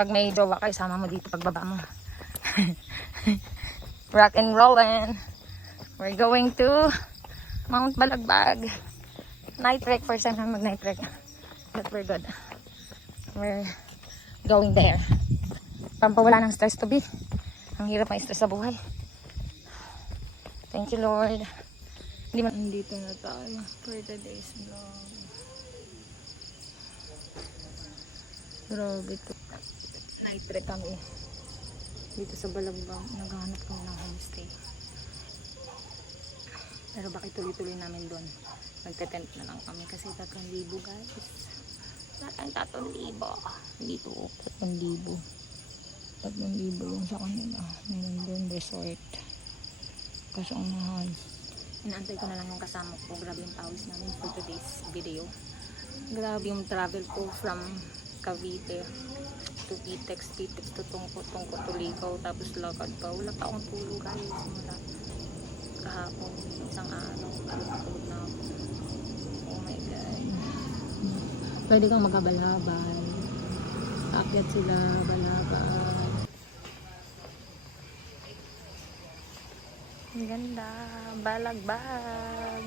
Pag may jowa kayo, sama mo dito pagbaba mo. Rock and rollin'. We're going to Mount Balagbag. Night trek. First time namin mag-night trek. But we're good. We're going there. Pampawala ng stress to be. Ang hirap may stress sa buhay. Thank you, Lord. Nandito na tayo for today's vlog. Grabe to. Night trek kami. Dito sa Balagbag. Naghahanap kami ng homestay. Pero bakit tuloy-tuloy namin doon? Nagte-tent na lang kami kasi 3,000 guys. Natang 3,000. Dito 3,000. 3,000 yung sa kanila. Meron doon resort. Kaso ang mahal. Inaantay ko na lang yung kasama ko. Grabe yung pawis namin for today's video. Grabe yung travel ko from Cavite to Pitex to Tungko to Ligaw. Tapos lakad pa. Wala pa akong tulog guys. Simula kahapon. Isang araw. Tulog na ako. Oh my God. Pwede kang magkabalabal. Aakyat sila. Balabal. Ang ganda. Balagbag.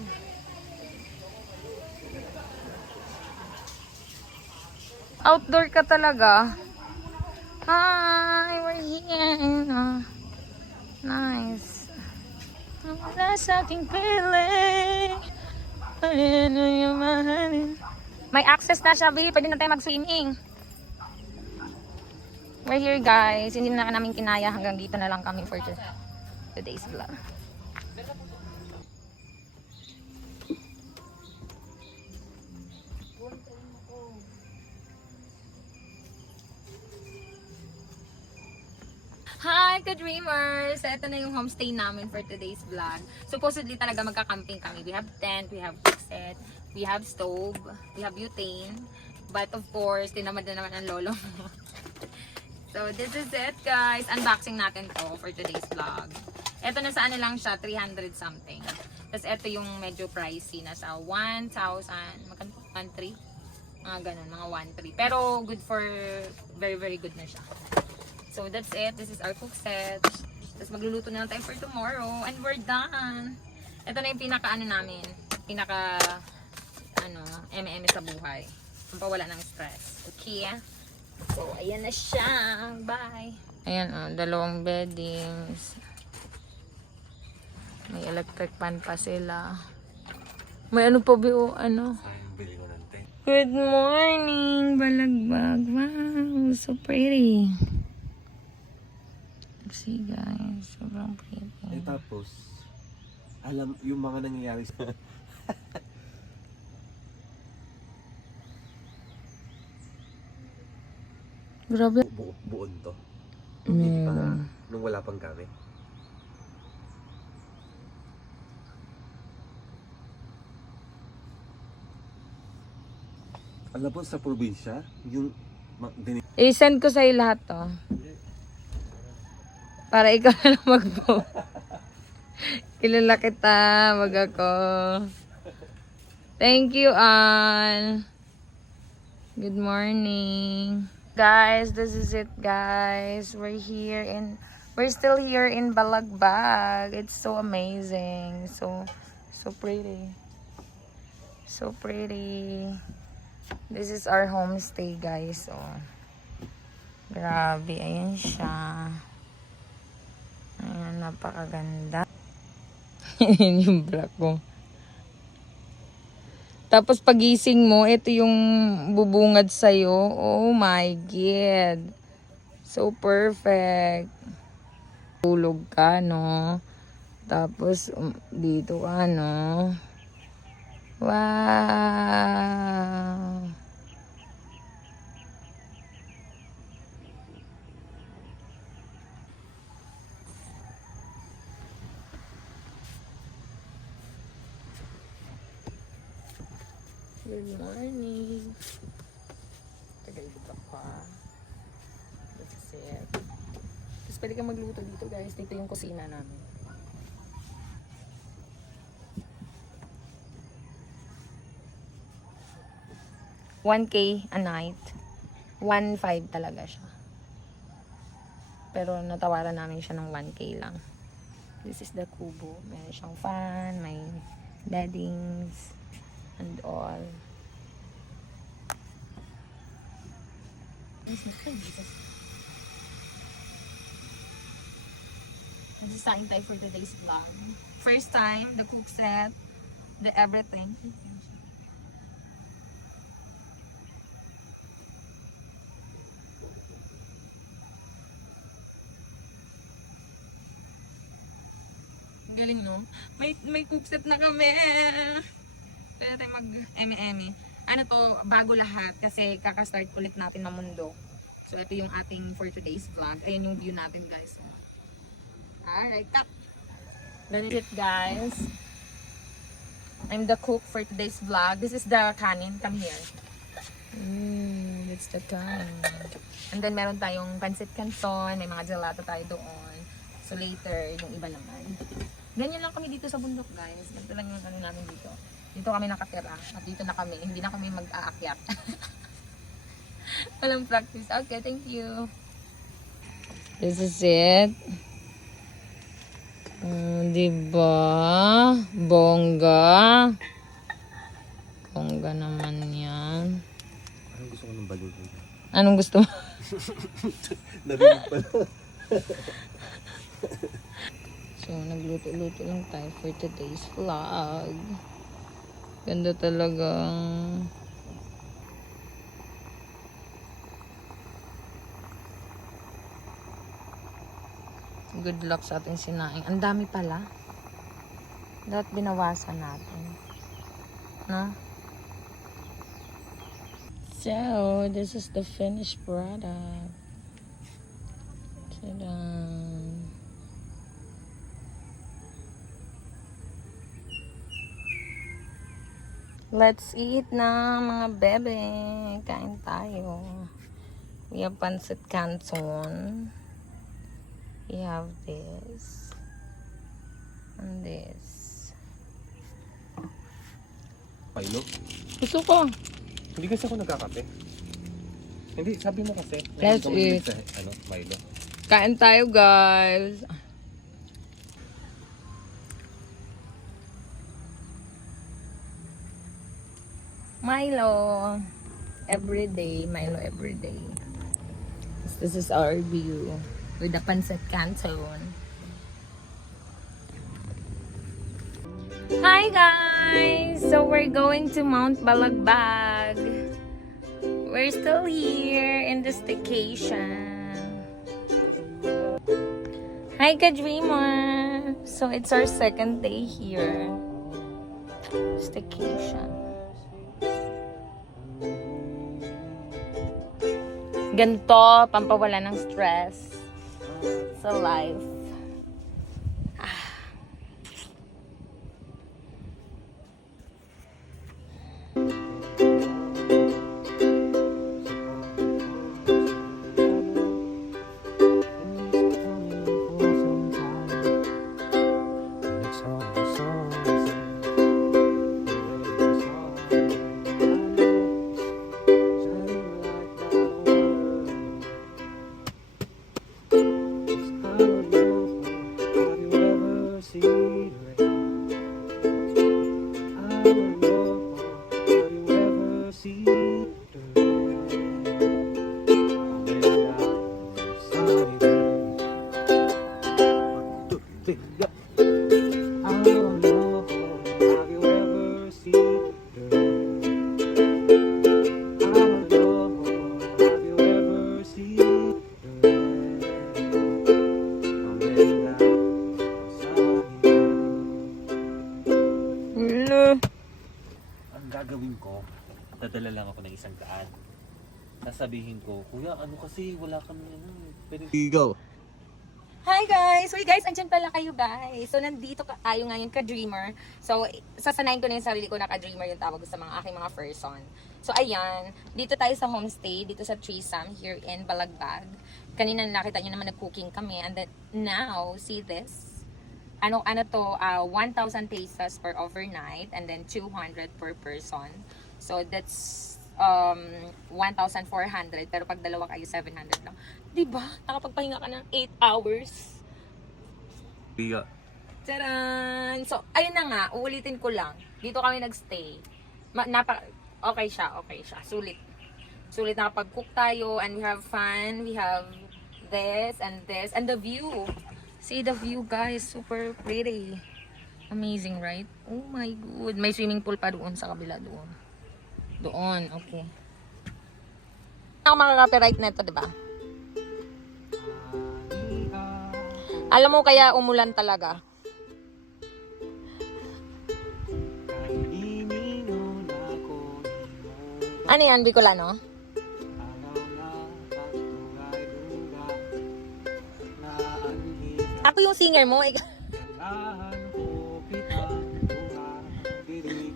Outdoor ka talaga. Hi, we're here. Nice. Wala sa ating piling. Ano yung mahalin? May access na siya, B. Pwede na tayo mag-swimming. We're here, guys. Hindi na namin kinaya. Hanggang dito na lang kami for today's vlog. Hi, ka-dreamers! Ito na yung homestay namin for today's vlog. Supposedly talaga magka-camping kami. We have tent, we have fixet, we have stove, we have butane. But of course, tinamad na naman ang lolo mo. So, this is it guys. Unboxing natin to for today's vlog. Ito na sa ano lang siya, 300 something. Tapos ito yung medyo pricey, nasa 1,000, magkano? 1,300? Mga ganun, mga 1,300. Pero good for, very very good na siya. So that's it. This is our cook set. Tapos magluluto na lang tayo for tomorrow. And we're done. Ito na yung pinaka ano namin. Pinaka eme sa buhay. Pampawala ng stress. Okay. So ayan na siya. Bye. Ayan dalawang beddings. May electric fan pa sila. May ano pa ba ano? Good morning, Balagbag. Wow, so pretty. See guys, sobrang pretty. Tapos, alam yung mga nangyayari sa... Grabe. Buon to. Hindi pa nga, nung wala pang gamit. Alam po sa probinsya, yung... I-send ko sa'yo lahat to. Para ikaw na lang mag-book. Kilala kita, wag ako. Thank you, Ann. Good morning. Guys, this is it, guys. We're still here in Balagbag. It's so amazing. So pretty. So pretty. This is our homestay, guys. So, grabe, ayan siya. Ayan, napakaganda. Ayan yung black ko. Tapos pagising mo, ito yung bubungad sa'yo. Oh my God. So perfect. Tulog ka, no? Tapos dito ka, no? Wow. Good morning. Tagal dito pa. This is it. Tapos pwede kang magluto dito guys. Dito yung kusina namin. $1K a night. 1,500 talaga siya. Pero natawaran namin siya ng 1K lang. This is the kubo. Meron siyang fan, may beddings, and all. Nag-design tayo for today's vlog. First time, the cook set, the everything. Galing, no? May cook set na kami. Pwede tayo mag-eme-eme. Ano to, bago lahat kasi kakastart ulit natin mamundo. So, ito yung ating for today's vlog. Ayan yung view natin, guys. Alright, cut! That's it, guys. I'm the cook for today's vlog. This is the kanin. Come here. That's the kanin. And then, meron tayong pancit canton. May mga gelato tayo doon. So, later, yung iba naman. Ganyan lang kami dito sa bundok, guys. Ganito lang yung ano namin dito. Dito kami nakatira. At dito na kami. Hindi na kami mag-aakyat. Walang practice. Okay, thank you. This is it. Diba? Bongga. Bongga naman yan. Parang gusto ko ng balloon. Anong gusto mo? Narinig pala. So, nagluto-luto lang tayo for today's vlog. Ganda talagang. Good luck sa ating sinaing. Ang dami pala. Dapat binawasan natin. No? So, this is the finished product. Ta-da! Let's eat na, mga bebe. Kain tayo. We have pancit canton. We have this. And this. Milo? Gusto ko. Hindi kasi ako nagkakape. Hindi, sabi mo kasi. Let's mahilig eat. Sa, Milo. Kain tayo, guys. Milo. Everyday. Milo everyday. This is our view. With the pancit canton. Hi, guys! So, we're going to Mount Balagbag. We're still here in the staycation. Hi, ka-dreamer! So, it's our second day here. Staycation. Ganito, pampawala ng stress sa life. Gagawin ko, dadala lang ako ng 100. Sasabihin ko, kuya, ano kasi wala kami pwede. Go! Hi guys! Uy guys, andyan pala kayo guys. So nandito tayo ngayon ka-dreamer. So sasanayin ko na yung sarili ko na ka-dreamer yung tawag sa mga aking mga person. So ayan, dito tayo sa homestay, dito sa Trisam here in Balagbag. Kanina nakita nyo naman nag-cooking kami. And then now, see this? Ano to, 1,000 pesos per overnight and then 200 per person. So that's 1,400. Pero pag dalawa kayo, 700 lang. Diba? Nakapagpahinga ka ng 8 hours. Iya. Tcharan! So, ayun na nga. Uulitin ko lang. Dito kami nagstay. Okay siya. Sulit. Sulit, nakapag-cook tayo and we have fun. We have this. And the view. See the view, guys. Super pretty. Amazing, right? Oh my god. May swimming pool pa doon sa kabila doon. Doon, okay. Ako makaka-copyright na ito, diba? Alam mo kaya umulan talaga. Ano yan, Bicolano? Ako yung singer mo.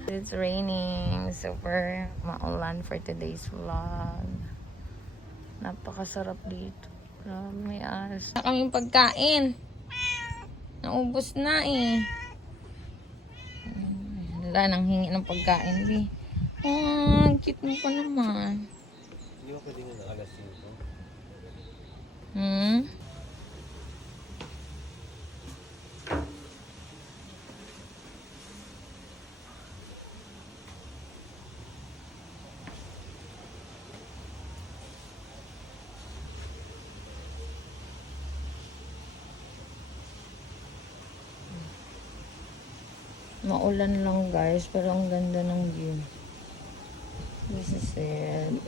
It's raining. Super maulan for today's vlog. Napakasarap dito. Grabe, may aras. Na kaming pagkain. Naubos na eh. Wala nang hingi ng pagkain. Cute mo pa naman. Hindi mo pwede nga na alas 5. Maulan lang guys, pero ang ganda ng view. This is it.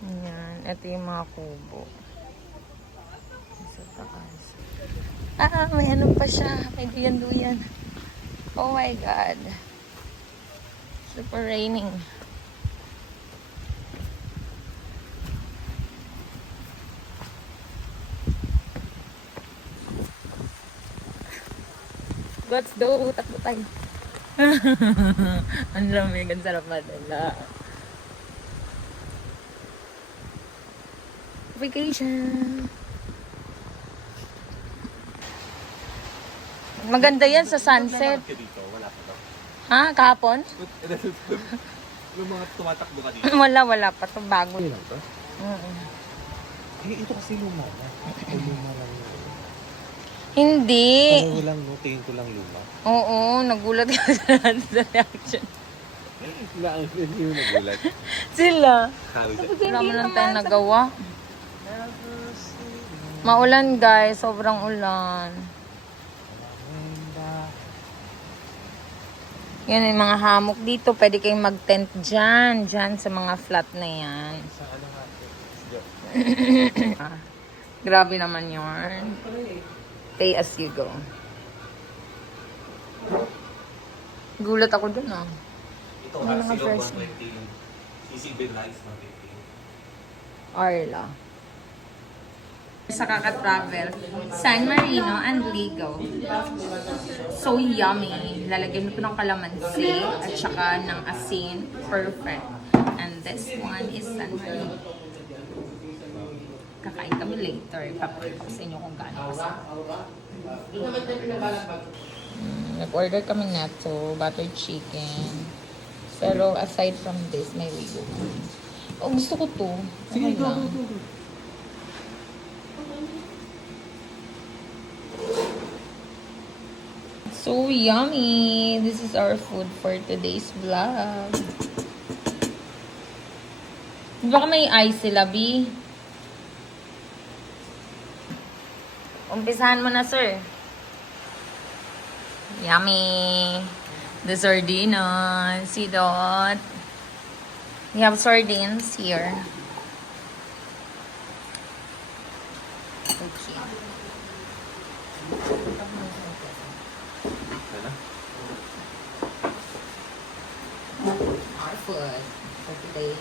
Ayan. Ito yung mga kubo. Sa taas. May ano pa siya. May duyan-duyan. Oh my God. Super raining. Let's go. Takbo tayo. Ang lamig. Ang sarap madala. Vacation. Maganda yan sa sunset. Wala pa daw. Ha? Kahapon? Yung mga tumatakbo ka dito. Wala pa. Ito bago. Ano lang to? Ito kasi luma na. Luma lang yun. Hindi. Parang lang, no? Tingin ko lang luma. Oo, nagulat ka sa reaction. Hindi yung nagulat. Sila. Sabi ko. Wala mo lang tayo nagawa. Maulan guys, sobrang ulan. Yan yung mga hamok dito. Pwede kayong mag-tent dyan. Dyan sa mga flat na yan. Sa ano nga? Grabe naman yun. Pay as you go. Gulat ako dun ah. Ito May mga Silo fresh 120. CCB Rice 150. Arla. Sa kaka-travel, San Marino and Ligo. So yummy. Lalagyan mo ito ng kalamansi at saka ng asin. Perfect. And this one is San Marino. Kakain kami later. Papakita ko sa inyo kung gaano kasarap. Nag-order kami natto, butter chicken. Pero aside from this, may Ligo. Oh, gusto ko to. Sige, Okay lang. go. So yummy! This is our food for today's vlog. Baka may ice sila, B. Umpisahan mo na, sir. Yummy! The sardinas. See that? We have sardines here. Okay. food for today.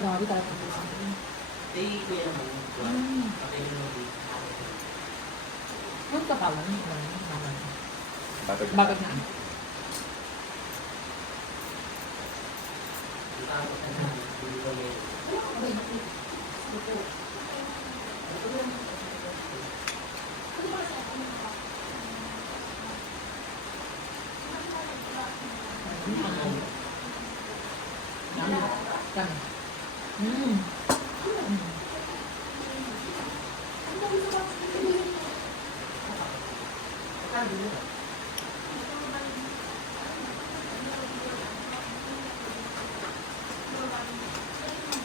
Grabe talaga. Huwag ka pa lang. Bakit na?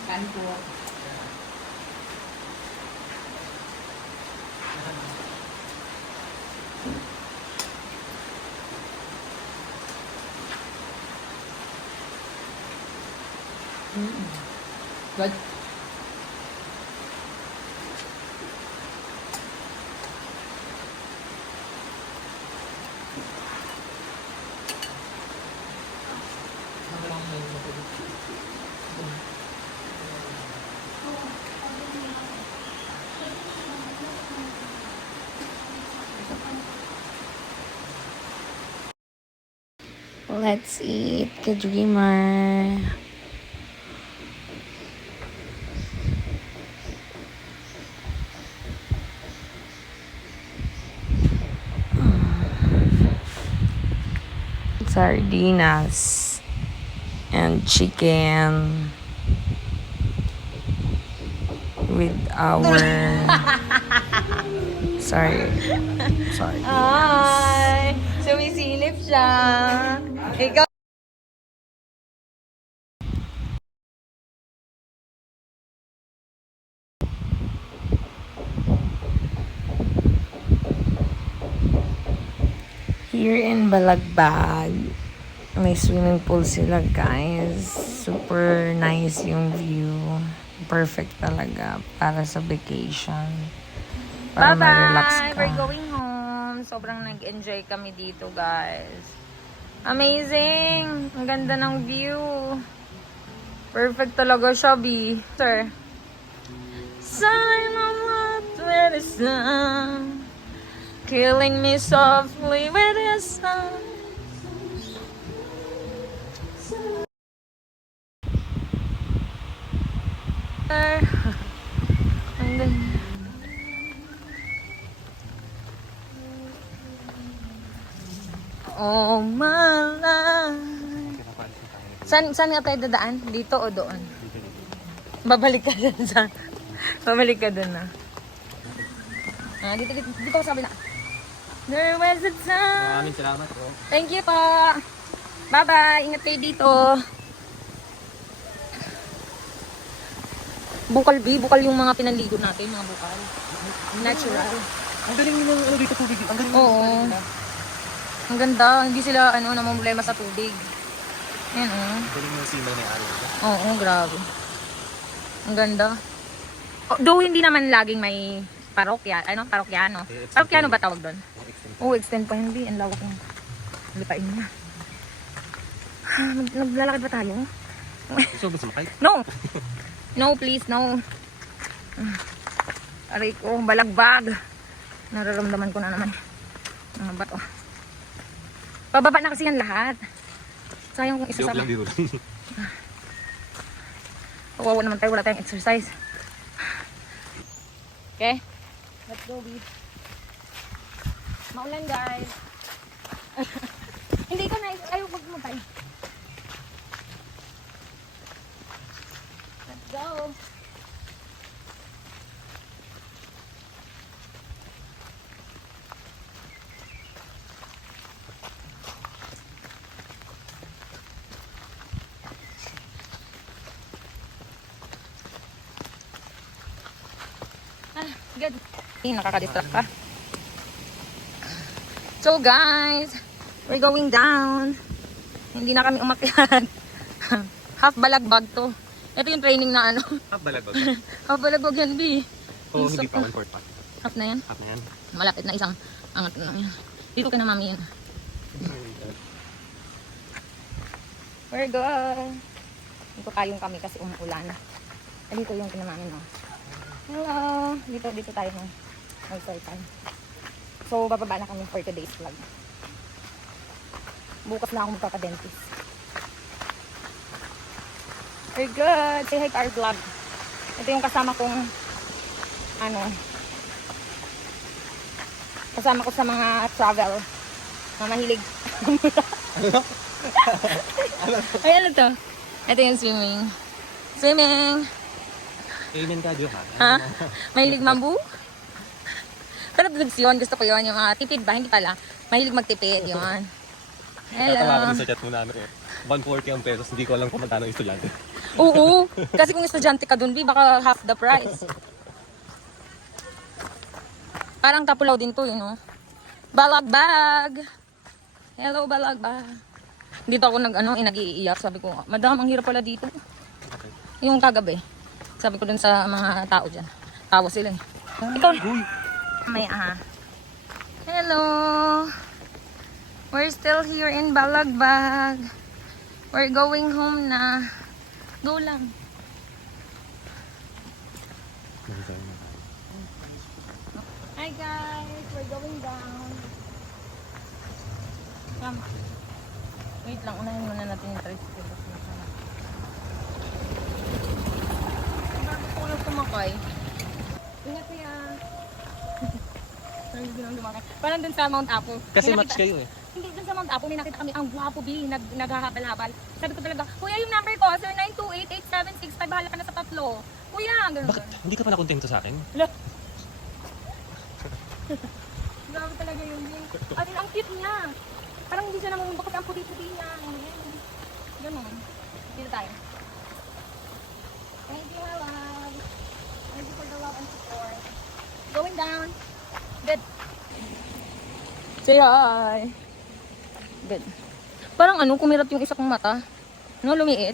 Kan po. Good. Let's eat, good dreamer. Sardinas and chicken with our sorry. Ay! Sumisilip siya. Ikaw. Here in Balagbag, may swimming pool sila, guys. Super nice yung view. Perfect talaga para sa vacation. Para ma-relax Bye-bye! ka. We're going home. Sobrang nag-enjoy kami dito, guys. Amazing! Ang ganda ng view. Perfect talaga siya, B. Sir. Sign of what with the sun, killing me softly with the sun. Ang ganda. Oh my life. Saan nga tayo dadaan? Dito o doon? Babalik ka dun sa... Babalik ka dun na. Dito ko sabi na. There was a time. Maraming salamat po. Thank you po. Bye-bye. Ingat kayo dito. Bukal, B. Bukal yung mga pinaligo natin. Mga bukal. Natural. Ang galing ng ano dito tubig. Ang galing. Oo. Ang ganda. Hindi sila namumblema sa tubig. Yan o. Ang galing yung silaw ni Ari. Oo, grabe. Ang ganda. Oh, though hindi naman laging may parokya. Parokyano. Parokyano ba tawag doon? Oo, extend pa yun, B. Ang lawak ng lipain niya. Naglalakad ba tayo? Gusto mo sumakay? No! No, please, no. Aray ko, balagbag. Nararamdaman ko na naman. Mga bato. Pababa na kasi yan lahat. Sayang kung isa sa... Joke lang dito. Kawawa naman tayo, wala tayong exercise. Okay? Let's go, babe. Maulan, guys. Hindi ka na, ayaw wag mo tayo. Let's go. Good. Nakakadistract ka. So guys, we're going down. Hindi na kami umakyat. Half balagbag to. Ito yung training na ano. Balagbag. Half balagbag yan, B. Oo, hindi pa 1/4 pa. Half na yan. Half na yan. Malapit na isang angat na yan. Dito ka na mami yan. We're good. Dito kayong kami kasi umuulan. Dito yung kinamamin mo. Hello. Dito tayo mag-surfan. So, bababa na kami for today's vlog. Bukas na ako magpapa-dentist. We're good. Say hi to our vlog. Ito yung kasama kong kasama ko sa mga travel na mahilig. Ay, ano to? Ito yung swimming. Swimming! Amen ka, Jo, ha? Ha? Mahilig mambu? Pero vlogs yun. Gusto ko yun. Yung mga tipid ba? Hindi pala. Mahilig magtipid. Yun. Tatawa Hello. sa chat mo na 140 ang pesos, hindi ko alam kung magkano yung estudyante. Oo. Kasi kung estudyante ka dun, baka half the price. Parang Kapulaw din to, you know. Balagbag! Hello, Balagbag. Dito ako nag-iiyak. Sabi ko, madam, ang hirap pala dito. Okay. Yung kagabi. Sabi ko dun sa mga tao dyan. Tawa sila eh. Ikaw. May Hello. We're still here in Balagbag. We're going home na. Go lang. Hi guys, we're going down. Come. Wait lang, unahin muna natin yung tricycle. Gusto ko lang tumakay. Ingat kaya. Sorry, hindi lang lumakay. Parang dun sa Mount Apo. Kasi May match nakita- kayo eh. Hindi, dun sa Mount Apo, may nakita kami, ang gwapo B, naghahabal-habal. Sabi ko talaga, kuya yung number ko, 0928-8765, bahala ka na sa tatlo. Kuya, ganun. Bakit? Hindi ka pala kontento sa akin? Grabe talaga yun. At ang cute niya. Parang hindi siya namumumba kasi ang puti-puti niya. Ganun. Dito tayo. Thank you, my love. Thank you for the love and support. Going down. Good. Say hi. Good. Parang kumirat yung isa kong mata. Lumiit.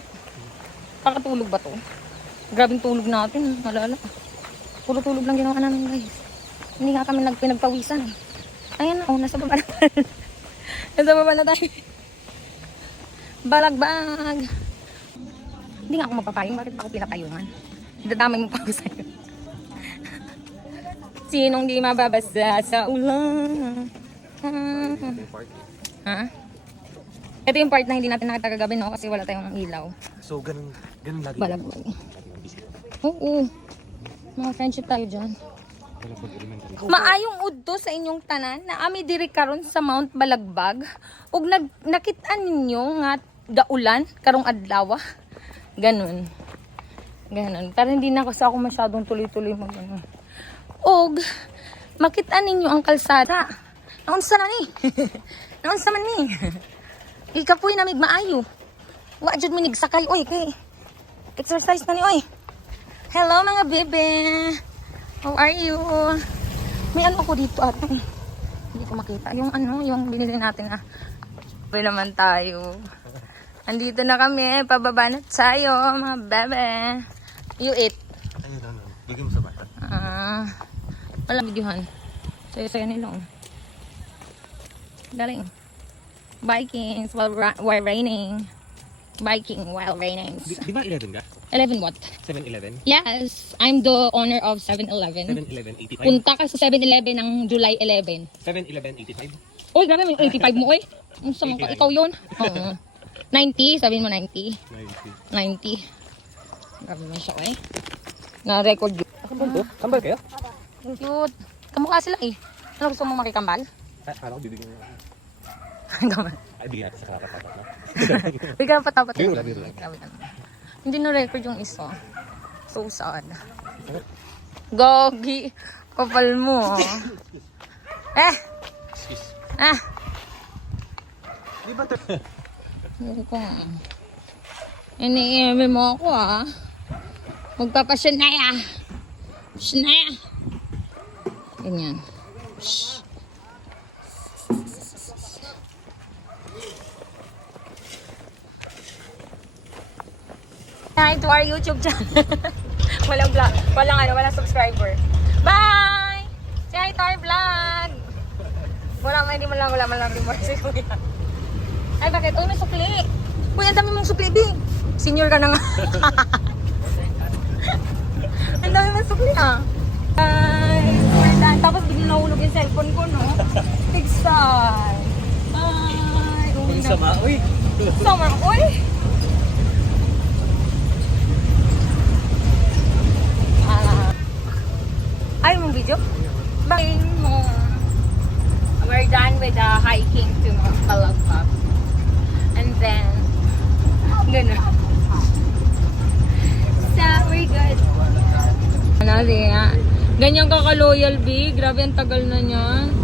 Kakatulog ba to? Grabing tulog natin. Malala. Puro tulog lang ginawa namin, guys. Hindi nga kami pinagpawisan eh. Ayan na, nasa baba na tayo. Nasa baba na tayo. Balagbag. Hindi nga ako magpapayong. Bakit pa ako pinapayungan? Dadamay mo pa ako sa'yo. Sinong di mababasa sa ulan? Ha? Ito yung part na hindi natin nakita kagabi, no? Kasi wala tayong ilaw. So, ganun lagi. Balagbag. Oo. Mga friendship tayo dyan. Balagbag elementary. Maayong udto sa inyong tanan na ami diri karon sa Mount Balagbag ug nakit-an ninyo nga gaulan karong adlaw. Ganun. Pero hindi na kasi ako masyadong tuloy-tuloy mag-ano. Og makit-an ninyo ang kalsada. Naunsa na ni? Naunsa man ni? Ikapoy namig maayo. Wa jud minig sakay oy kay exercise na ni oy. Hello mga bebe. How are you? May ako dito ate. Hindi ko makita. Yung binili natin na. Pwede naman tayo. Andito na kami. Pababa na tayo, mga bebe. You eat. Ayun. Bigyan mo sa bata. Wala videohan. Saya-saya nila. Galing. Bikings while raining. Biking while raining. Di ba 11 ka? 11 what? 7-Eleven? Yes, I'm the owner of 7-Eleven. 7-Eleven 85? Punta ka sa 7-Eleven ng July 11. 7-Eleven 85? Uy, grabe, may 85 mo, uy. Ang sama ka, 89. ikaw yun. Oo. 90, sabihin mo 90. 90. 90. Grabe man siya, eh. Na-record yun. Kambal to? Kambal kayo? Cute. Kamukha sila, eh. Ano gusto mo makikambal? Akala ko bibigyan mo. Kambal. Ay, bigyan natin sa karapat-dapat, no? Bigyan pa tapat. Biro lang. Grabe ka naman. Hindi na-record yung isa. So sad. Gogi. Kapal mo, oh. Excuse. Di ba Hindi ko nga. Ini-eme mo ako, ah. Magpapasinaya. Sinaya. Ganyan. Shh. hi to our YouTube channel. walang vlog, walang subscriber. Bye! Say hi to our vlog! Wala man lang remorse si Kuya. Ay, bakit? Oh, may sukli. Kuya, ang dami mong sukli, Bi. Senior ka na nga. Ang dami mong sukli, ah. Bye! We're done. Tapos biglang nahulog yung cellphone ko, no? Big sigh. Bye! Uwi na. Sama, uy! Summer, uy! Ay, mong video? Bye mo. We're done with the hiking to Balagbag. And then, gano'n. So, we're good. Ano, Zia? Ganyan ka ka-loyal, B. Grabe, ang tagal na niyan.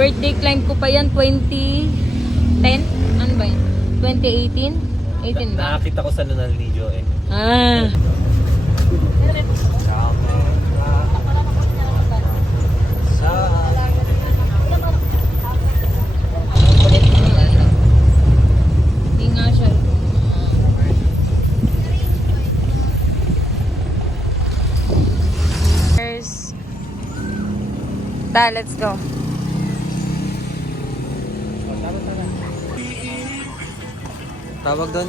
Birthday climb ko pa yan, 2010? Ano ba yun? 2018? 18 ba? Nakakita ko sa nanal ni Jo eh. Ah. Hindi nga siya. Let's go. Tawag doon.